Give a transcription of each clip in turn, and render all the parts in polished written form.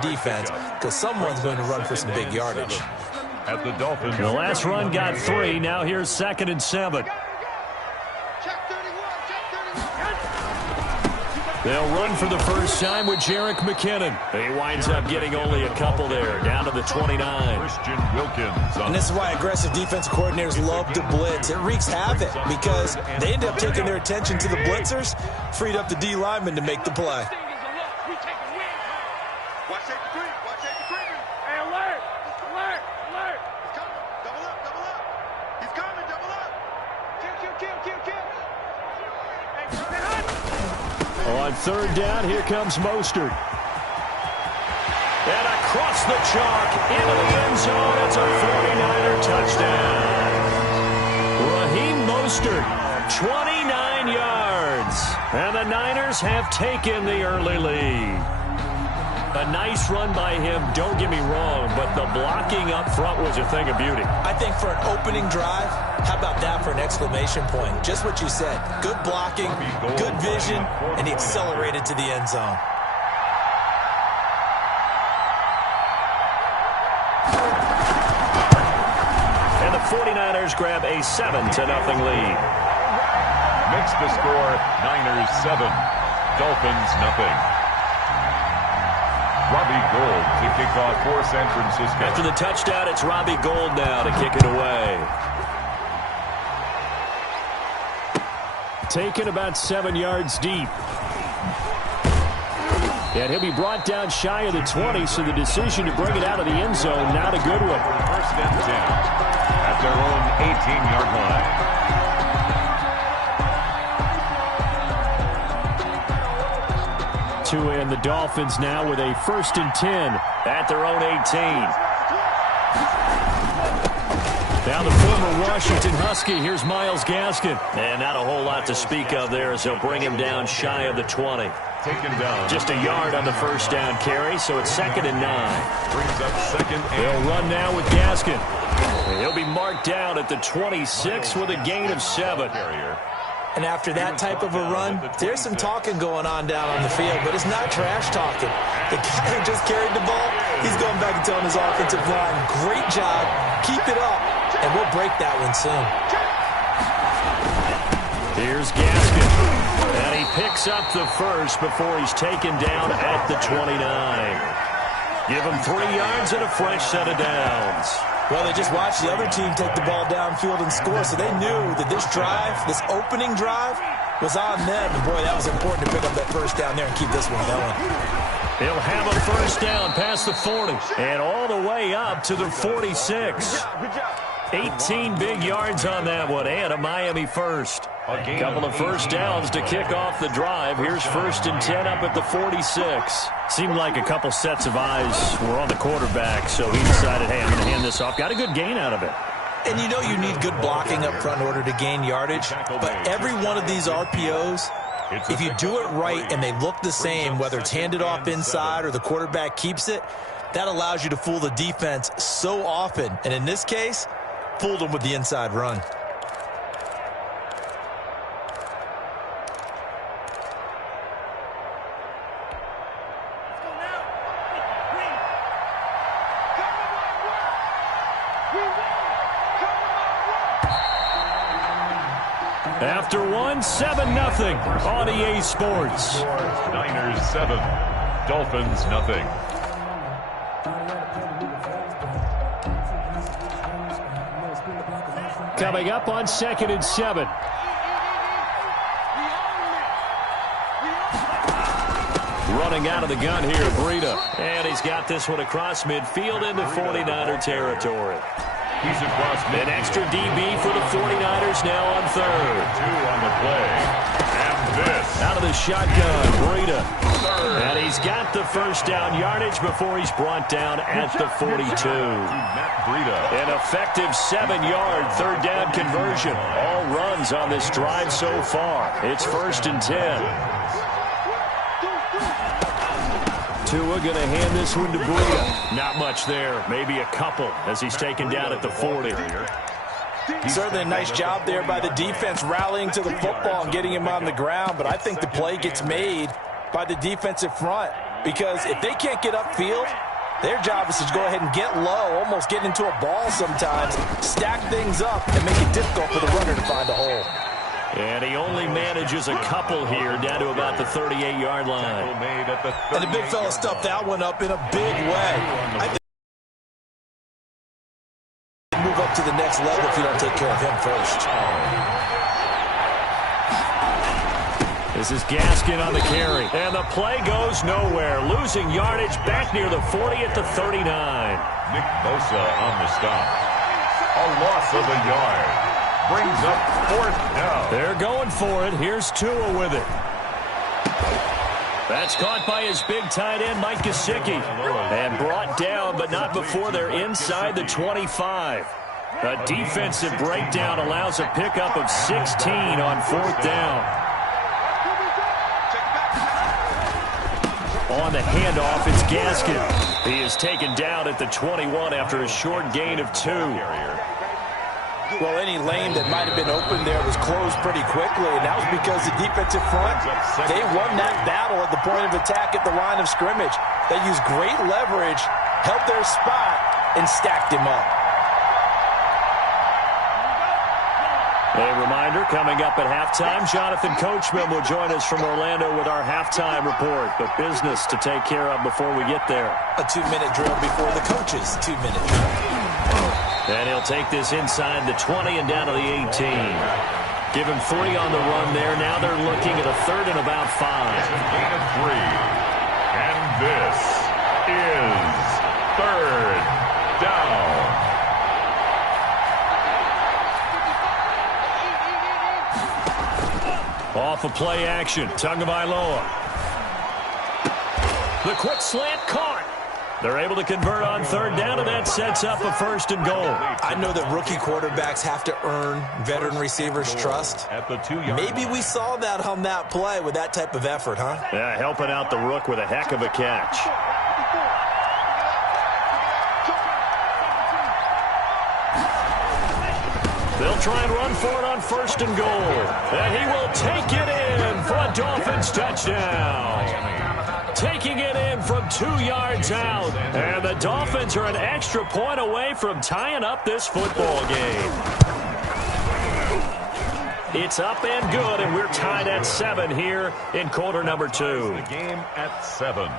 defense because someone's going to run for some big yardage. At the Dolphins. The last run got 3. Now here's 2nd and 7. They'll run for the first time with Jerick McKinnon. He winds up getting only a couple there, down to the 29. Christian Wilkins. And this is why aggressive defensive coordinators love to blitz. It wreaks havoc because they end up taking their attention to the blitzers, freed up the D lineman to make the play. On 3rd down, here comes Mostert. And across the chalk, into the end zone. It's a 49er touchdown. Raheem Mostert, 29 yards. And the Niners have taken the early lead. A nice run by him, don't get me wrong, but the blocking up front was a thing of beauty. I think for an opening drive, how about that for an exclamation point? Just what you said. Good blocking, good vision, and he accelerated to the end zone. And the 49ers grab a 7-0 lead. Makes the score Niners 7, Dolphins nothing. Robbie Gould to kick off for San Francisco. After the touchdown, it's Robbie Gould now to kick it away. Taken about 7 yards deep. And he'll be brought down shy of the 20, so the decision to bring it out of the end zone, not a good one. 1st and 10 at their own 18-yard line. And the Dolphins now with a 1st and 10 at their own 18. Now the former Washington Husky, here's Myles Gaskin. And not a whole lot to speak of there as they'll bring him down shy of the 20. Taken down. Just a yard on the 1st down carry, so it's 2nd and 9. Brings up 2nd and. They'll run now with Gaskin. He'll be marked down at the 26 with a gain of 7. And after that type of a run, there's some talking going on down on the field, but it's not trash talking. The guy who just carried the ball, he's going back and telling his offensive line, great job, keep it up, and we'll break that one soon. Here's Gaskin, and he picks up the 1st before he's taken down at the 29. Give him 3 yards and a fresh set of downs. Well, they just watched the other team take the ball downfield and score, so they knew that this drive, this opening drive, was on them. And, boy, that was important to pick up that 1st down there and keep this one going. He'll have a 1st down past the 40 and all the way up to the 46. 18 big yards on that one and a Miami 1st. A couple of 1st downs to kick off the drive. Here's 1st and 10 up at the 46. Seemed like a couple sets of eyes were on the quarterback, so he decided, hey, I'm going to hand this off. Got a good gain out of it. And you know you need good blocking up front in order to gain yardage, but every one of these RPOs, if you do it right and they look the same, whether it's handed off inside or the quarterback keeps it, that allows you to fool the defense so often. And in this case, fooled them with the inside run. After one, 7-0 on EA Sports. Niners 7, Dolphins nothing. Coming up on 2nd and 7. Running out of the gun here, Breida. And he's got this one across midfield into 49er territory. He's across midfield. An extra DB for the 49ers now on 3rd. 2 on the play. And this. Out of the shotgun, Breida. And he's got the 1st down yardage before he's brought down at the 42. Matt Breida. An effective 7-yard 3rd down conversion. All runs on this drive so far. It's 1st and 10. Tua going to hand this one to Breida. Not much there. Maybe a couple as he's taken down at the 40. Certainly a nice job there by the defense rallying to the football and getting him on the ground, but I think the play gets made by the defensive front. Because if they can't get upfield, their job is to go ahead and get low, almost get into a ball sometimes, stack things up, and make it difficult for the runner to find a hole. And he only manages a couple here, down to about the 38-yard line. And the big fella stuffed that one up in a big way. I think move up to the next level if you don't take care of him first. This is Gaskin on the carry. And the play goes nowhere. Losing yardage back near the 40 at the 39. Nick Bosa on the stop. A loss of a yard. Brings up 4th down. They're going for it. Here's Tua with it. That's caught by his big tight end, Mike Gesicki. And brought down, but not before they're inside the 25. A defensive breakdown allows a pickup of 16 on 4th down. On the handoff, it's Gaskin. He is taken down at the 21 after a short gain of 2. Well, any lane that might have been open there was closed pretty quickly, and that was because the defensive front, they won that battle at the point of attack at the line of scrimmage. They used great leverage, held their spot, and stacked him up. A reminder, coming up at halftime, Jonathan Coachman will join us from Orlando with our halftime report. But business to take care of before we get there. A 2-minute drill before the coach's 2-minute drill. And he'll take this inside the 20 and down to the 18. Give him 3 on the run there. Now they're looking at a 3rd and about 5. Gain of 3. And this is 3rd down. Off of play action. Tagovailoa. The quick slant caught. They're able to convert on 3rd down, and that sets up a 1st and goal. I know that rookie quarterbacks have to earn veteran receivers' trust. At the 2-yard Maybe we saw that on that play with that type of effort, huh? Yeah, helping out the rook with a heck of a catch. They'll try and run for it on 1st and goal. And he will take it in for a Dolphins touchdown. Taking it in from 2 yards out. And the Dolphins are an extra point away from tying up this football game. It's up and good, and we're tied at 7 here in quarter number 2. The game at 7.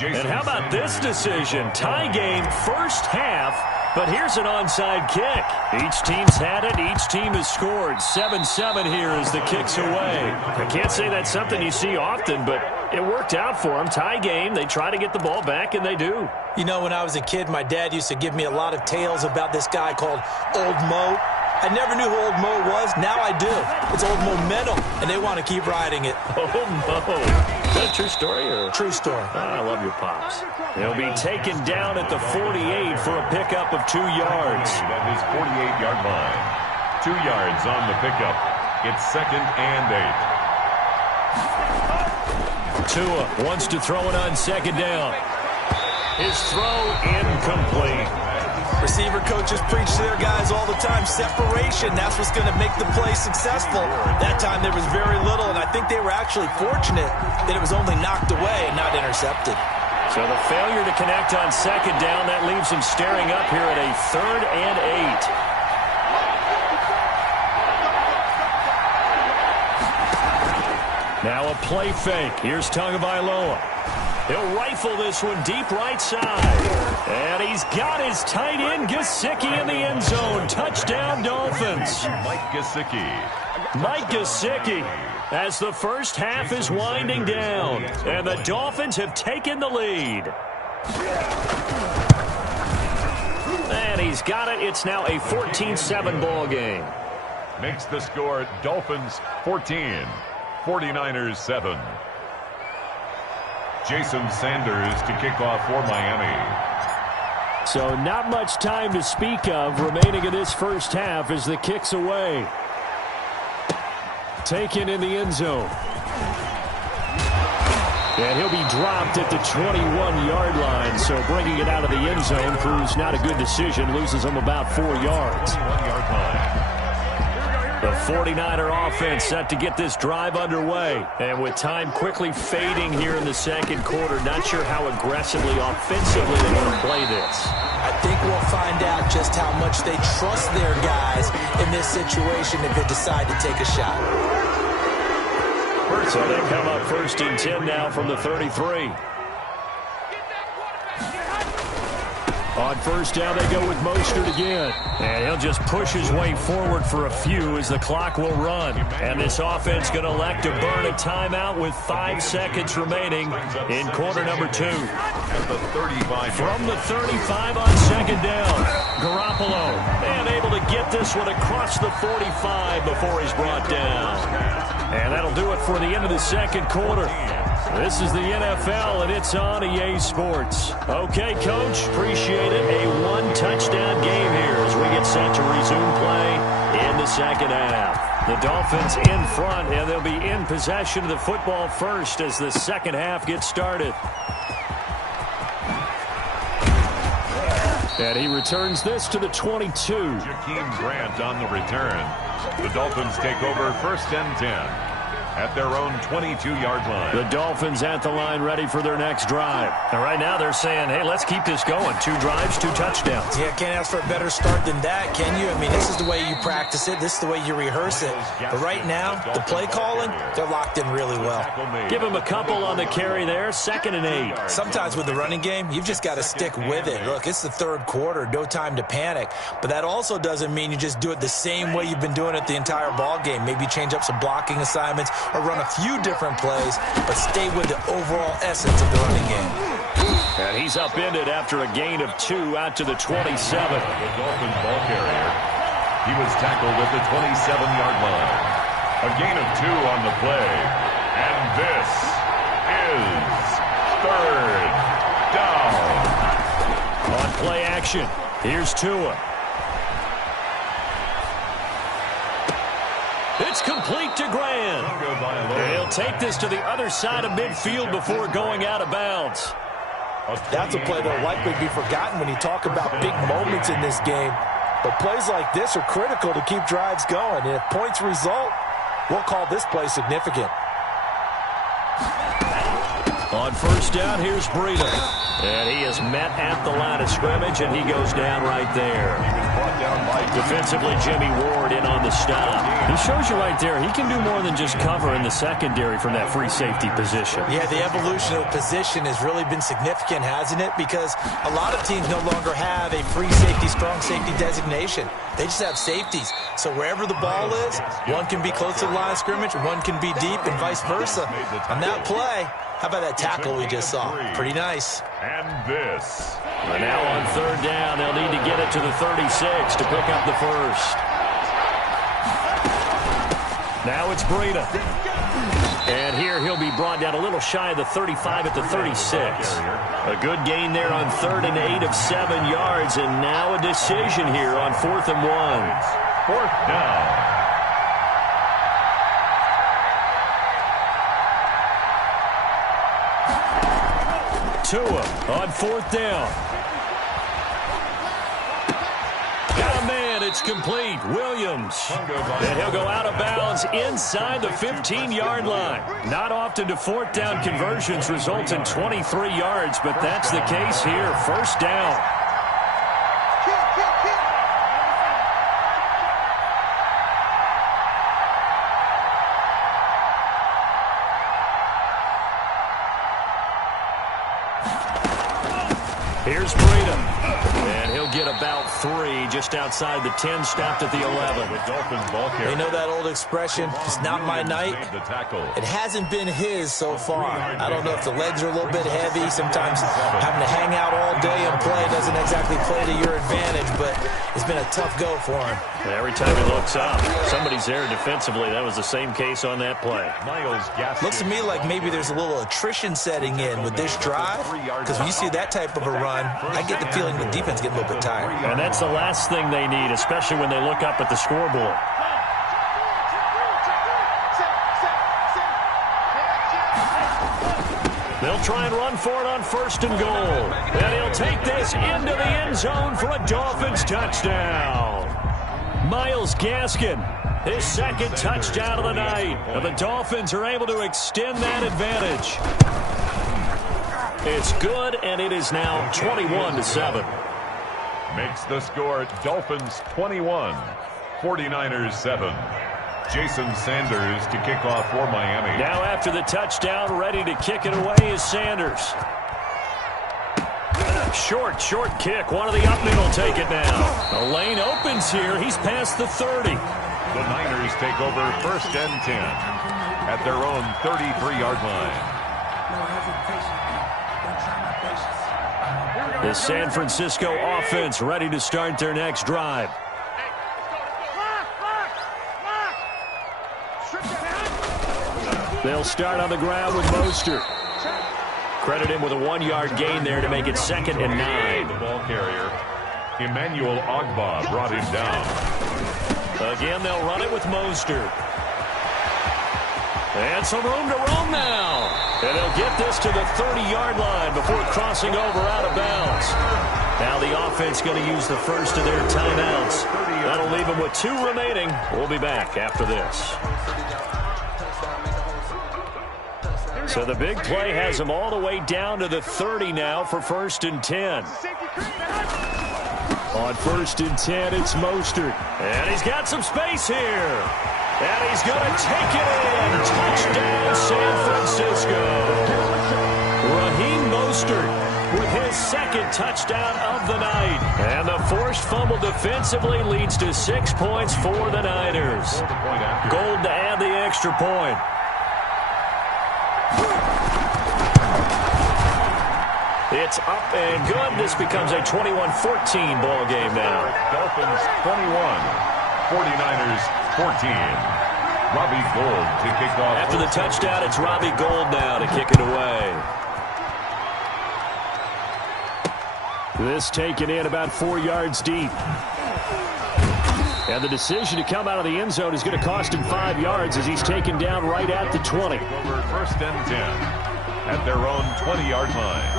And how about this decision? Tie game first half, but here's an onside kick. Each team's had it. Each team has scored. 7-7 here as the kick's away. I can't say that's something you see often, but it worked out for them. Tie game. They try to get the ball back, and they do. You know, when I was a kid, my dad used to give me a lot of tales about this guy called Old Mo. I never knew who Old Mo was. Now I do. It's Old Momentum, and they want to keep riding it. Old Mo. Is that a true story? Or? True story. I love your pops. He'll be taken down at the 48 for a pickup of 2 yards. At his 48-yard line. 2 yards on the pickup. It's 2nd and 8. Tua wants to throw it on 2nd down. His throw incomplete. Receiver coaches preach to their guys all the time. Separation, that's what's going to make the play successful. That time there was very little, and I think they were actually fortunate that it was only knocked away and not intercepted. So the failure to connect on 2nd down, that leaves them staring up here at a 3rd and 8. Now a play fake. Here's Tagovailoa. He'll rifle this one deep right side. And he's got his tight end, Gesicki, in the end zone. Touchdown, Dolphins. Mike Gesicki. Mike Gesicki, as the first half is winding down. And the Dolphins have taken the lead. And he's got it. It's now a 14-7 ball game. Makes the score Dolphins 14, 49ers 7. Jason Sanders to kick off for Miami. So not much time to speak of remaining in this first half as the kick's away. Taken in the end zone. And he'll be dropped at the 21-yard line. So bringing it out of the end zone proves not a good decision. Loses him about 4 yards. 1-yard line. The 49er offense set to get this drive underway. And with time quickly fading here in the second quarter, not sure how aggressively, offensively they want to play this. I think we'll find out just how much they trust their guys in this situation if they decide to take a shot. So they come up 1st and 10 now from the 33. On 1st down, they go with Mostert again. And he'll just push his way forward for a few as the clock will run. And this offense going to elect to burn a timeout with 5 seconds remaining in quarter number 2. From the 35 on 2nd down, Garoppolo. And able to get this one across the 45 before he's brought down. And that'll do it for the end of the second quarter. This is the NFL, and it's on EA Sports. Okay, Coach, appreciate it. A 1-touchdown game here as we get set to resume play in the second half. The Dolphins in front, and they'll be in possession of the football first as the second half gets started. And he returns this to the 22. Jakeem Grant on the return. The Dolphins take over 1st and 10. At their own 22-yard line. The Dolphins at the line ready for their next drive. And right now they're saying, hey, let's keep this going. 2 drives, 2 touchdowns. Yeah, can't ask for a better start than that, can you? I mean, this is the way you practice it. This is the way you rehearse it. But right now, the play calling, they're locked in really well. Give him a couple on the carry there. 2nd and 8. Sometimes with the running game, you've just got to stick with it. Look, it's the 3rd quarter. No time to panic. But that also doesn't mean you just do it the same way you've been doing it the entire ball game. Maybe change up some blocking assignments or run a few different plays, but stay with the overall essence of the running game. And he's upended after a gain of 2 out to the 27. The Dolphins ball carrier. He was tackled at the 27-yard line. A gain of 2 on the play. And this is 3rd down. On play action, here's Tua. It's complete to Grant. And he'll take this to the other side of midfield before going out of bounds. That's a play that will likely be forgotten when you talk about big moments in this game. But plays like this are critical to keep drives going. And if points result, we'll call this play significant. On 1st down, here's Breida. And he is met at the line of scrimmage, and he goes down right there. Defensively, Jimmy Ward in on the stop. He shows you right there, he can do more than just cover in the secondary from that free safety position. Yeah, the evolution of position has really been significant, hasn't it? Because a lot of teams no longer have a free safety, strong safety designation. They just have safeties. So wherever the ball is, one can be close to the line of scrimmage, one can be deep, and vice versa. On that play, how about that tackle we just saw? Pretty nice. And this. And now on 3rd down, they'll need to get it to the 36 to pick up the first. Now it's Breida. And here he'll be brought down a little shy of the 35 at the 36. A good gain there on 3rd and 8 of 7 yards. And now a decision here on 4th and 1. 4th down. Tua on 4th down. Got a man, it's complete. Williams. And he'll go out of bounds inside the 15-yard line. Not often do 4th down conversions result in 23 yards, but that's the case here. 1st down. Here's Breida. And he'll get about 3 just outside the 10, stopped at the 11. They know that old expression, it's not my night. It hasn't been his so far. I don't know if the legs are a little bit heavy. Sometimes having to hang out all day and play doesn't exactly play to your advantage, but it's been a tough go for him. And every time he looks up, somebody's there defensively. That was the same case on that play. Looks to me like maybe there's a little attrition setting in with this drive, because when you see that type of a run, I get the feeling the defense getting a little bit tired. And that's the last thing they need, especially when they look up at the scoreboard. They'll try and run for it on 1st and goal. And he'll take this into the end zone for a Dolphins touchdown. Myles Gaskin. his second touchdown of the night. And the Dolphins are able to extend that advantage. It's good, and it is now 21-7. Makes the score Dolphins 21, 49ers 7. Jason Sanders to kick off for Miami. Now after the touchdown, ready to kick it away is Sanders. Short kick. One of the up middle take it now. The lane opens here. He's past the 30. The Niners take over 1st and 10 at their own 33-yard line. The San Francisco offense ready to start their next drive. They'll start on the ground with Mostert. Credit him with a 1-yard gain there to make it 2nd and 9. The ball carrier, Emmanuel Ogbah, brought him down. Again, they'll run it with Mostert. And some room to roam now. And they'll get this to the 30-yard line before crossing over out of bounds. Now the offense going to use the first of their timeouts. That'll leave them with 2 remaining. We'll be back after this. So the big play has him all the way down to the 30 now for 1st and 10. On 1st and 10, it's Mostert. And he's got some space here. And he's going to take it in. Touchdown, San Francisco. Raheem Mostert with his 2nd touchdown of the night. And the forced fumble defensively leads to 6 points for the Niners. Gold to add the extra point. It's up and good. This becomes a 21-14 ball game now. Dolphins 21, 49ers 14. Robbie Gould to kick off. After the touchdown, it's Robbie Gould now to kick it away. This taken in about 4 yards deep. And the decision to come out of the end zone is going to cost him 5 yards as he's taken down right at the 20. Over 1st and 10 at their own 20-yard line.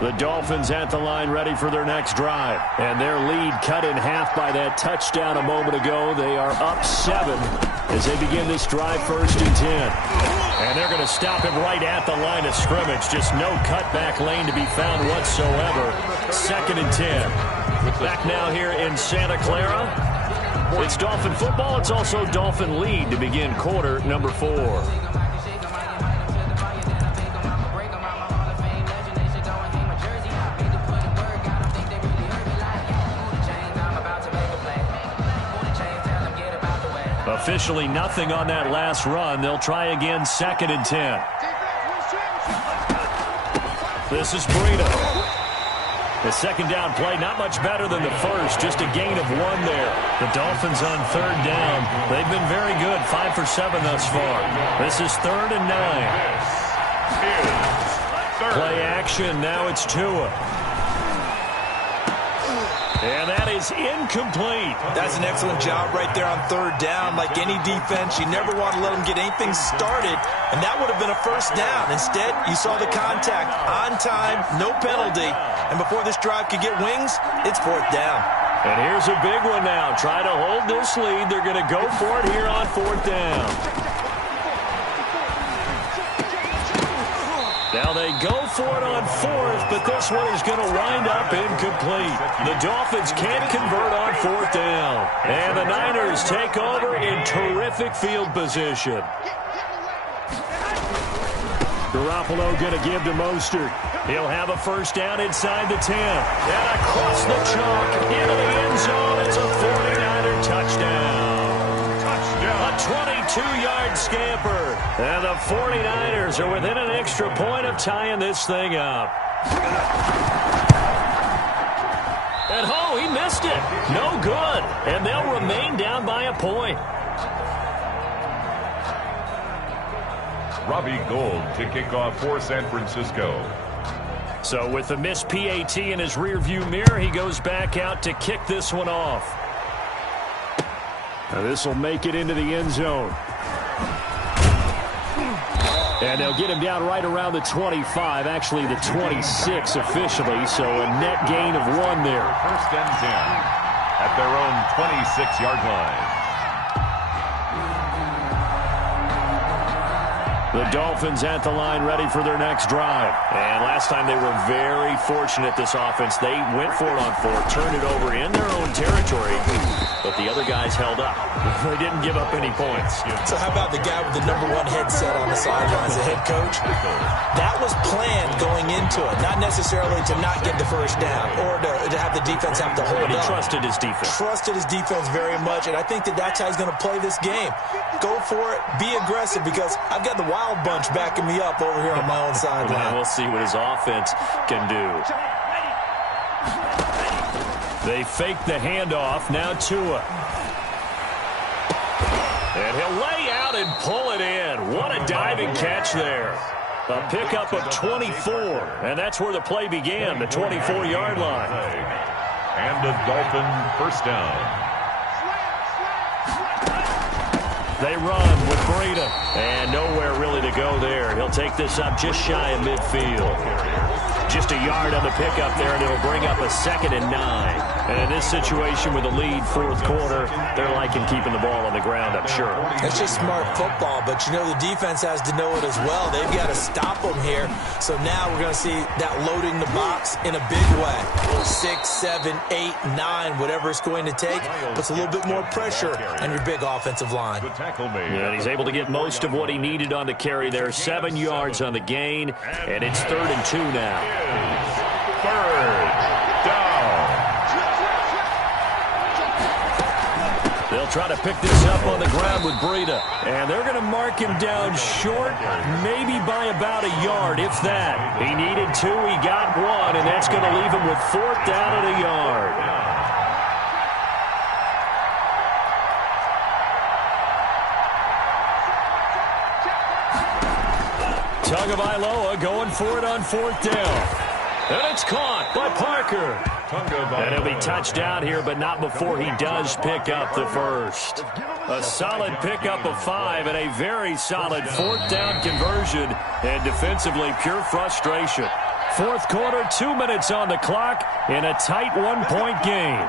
The Dolphins at the line ready for their next drive. And their lead cut in half by that touchdown a moment ago. They are up 7 as they begin this drive 1st and 10. And they're going to stop him right at the line of scrimmage. Just no cutback lane to be found whatsoever. 2nd and 10. Back now here in Santa Clara. It's Dolphin football. It's also Dolphin lead to begin quarter number 4. Officially nothing on that last run. They'll try again 2nd and 10. This is Breida. The 2nd down play, not much better than the first. Just a gain of 1 there. The Dolphins on 3rd down. They've been very good. 5 for 7 thus far. This is 3rd and 9. Play action. Now it's Tua. And that is incomplete. That's an excellent job right there on 3rd down. Like any defense, you never want to let them get anything started, and that would have been a 1st down. Instead, you saw the contact on time, no penalty, and before this drive could get wings, it's 4th down. And here's a big one now. Try to hold this lead. They're going to go for it here on 4th down. Now they go for it on 4th, but this one is going to wind up incomplete. The Dolphins can't convert on 4th down. And the Niners take over in terrific field position. Garoppolo going to give to Mostert. He'll have a 1st down inside the 10. And across the chalk into the end zone. It's a 49er touchdown. A 22-yard scamper. And the 49ers are within an extra point of tying this thing up. And oh, he missed it. No good. And they'll remain down by a point. Robbie Gould to kick off for San Francisco. So with the missed PAT in his rearview mirror, he goes back out to kick this one off. Now this will make it into the end zone. And they'll get him down right around the 25, actually the 26 officially, so a net gain of 1 there. First and 10 at their own 26-yard line. The Dolphins at the line ready for their next drive. And last time they were very fortunate, this offense. They went for it on 4, turned it over in their own territory, but the other guys held up. They didn't give up any points. So how about the guy with the #1 headset on the sidelines, the head coach? That was planned going into it, not necessarily to not get the first down or to have the defense have to hold up. He trusted his defense. Trusted his defense very much, and I think that's how he's going to play this game. Go for it, be aggressive, because I've got the Wild Bunch backing me up over here on my own sideline. We'll see what his offense can do. They fake the handoff. Now Tua. And he'll lay out and pull it in. What a diving catch there. A pickup of 24. And that's where the play began, the 24-yard line. And a Dolphin first down. They run with Breida. And nowhere really to go there. He'll take this up just shy of midfield. Just a yard on the pickup there, and it'll bring up a 2nd and 9. And in this situation with the lead, fourth quarter, they're liking keeping the ball on the ground, I'm sure. That's just smart football, but you know the defense has to know it as well. They've got to stop them here. So now we're going to see that loading the box in a big way. 6, 7, 8, 9, whatever it's going to take, puts a little bit more pressure on your big offensive line. Yeah, and he's able to get most of what he needed on the carry there. 7 yards on the gain, and it's 3rd and 2 now. Third down. They'll try to pick this up on the ground with Breida. And they're going to mark him down short, maybe by about a yard, if that. He needed 2, he got 1, and that's going to leave him with 4th down and a yard. Tagovailoa going for it on 4th down. And it's caught by Parker. And he'll be touched down here, but not before he does pick up the first. A solid pickup of 5 and a very solid 4th down conversion. And defensively, pure frustration. Fourth quarter, 2 minutes on the clock in a tight 1-point game.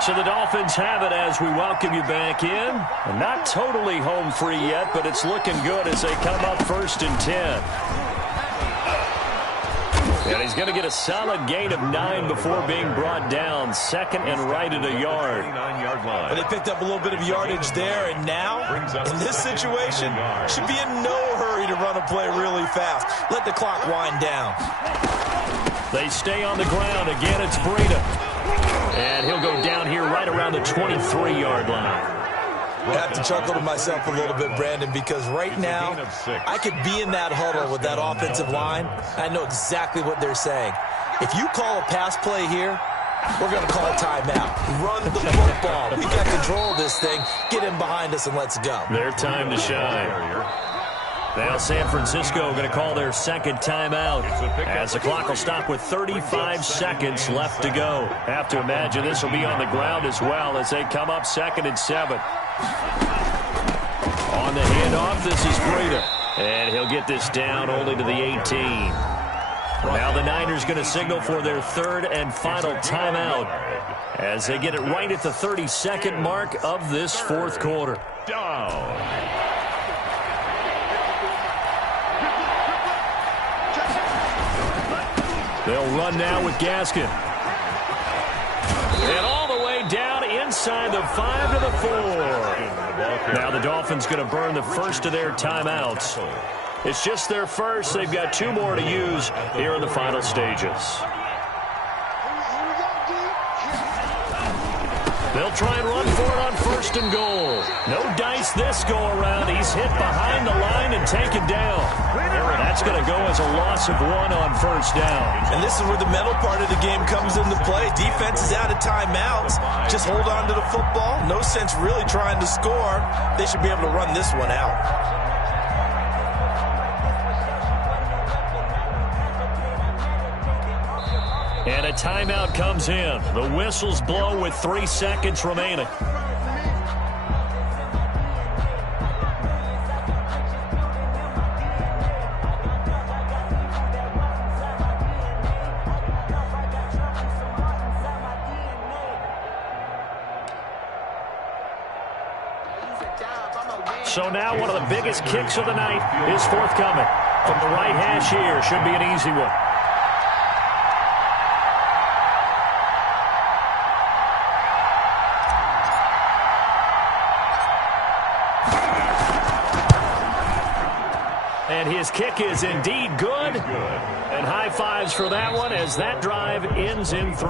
So the Dolphins have it as we welcome you back in. Not totally home free yet, but it's looking good as they come up 1st and 10. And he's going to get a solid gain of 9 before being brought down. 2nd and right at a yard. But they picked up a little bit of yardage there, and now, in this situation, should be in no hurry to run a play really fast. Let the clock wind down. They stay on the ground. Again, it's Breida. And he'll go down here right around the 23-yard line. I have to chuckle to myself a little bit, Brandon, because right now I could be in that huddle with that offensive line. I know exactly what they're saying. If you call a pass play here, we're going to call a timeout. Run the football. We've got control of this thing. Get in behind us and let's go. Their time to shine. Now San Francisco going to call their 2nd timeout as the clock will stop with 35 seconds left to go. Have to imagine this will be on the ground as well as they come up 2nd and 7. On the handoff, this is Breida. And he'll get this down only to the 18. Now the Niners going to signal for their 3rd and final timeout as they get it right at the 32nd mark of this fourth quarter. Down. They'll run now with Gaskin. And all the way down inside the 5 to the 4. Now the Dolphins going to burn the first of their timeouts. It's just their first. They've got 2 more to use here in the final stages. They'll try and run for it on 1st and goal. No dice this go around. He's hit behind the line and taken down. That's going to go as a loss of 1 on 1st down. And this is where the mental part of the game comes into play. Defense is out of timeouts. Just hold on to the football. No sense really trying to score. They should be able to run this one out. And a timeout comes in. The whistles blow with 3 seconds remaining. So now one of the biggest kicks of the night is forthcoming. From the right hash here, should be an easy one. And his kick is indeed good. And high fives for that one as that drive ends in 3.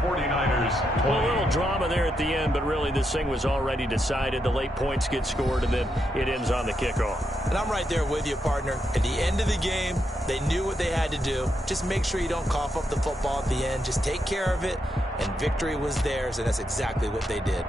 49ers. Well, a little drama there at the end, but really this thing was already decided. The late points get scored, and then it ends on the kickoff. And I'm right there with you, partner. At the end of the game, they knew what they had to do. Just make sure you don't cough up the football at the end. Just take care of it, and victory was theirs, and that's exactly what they did.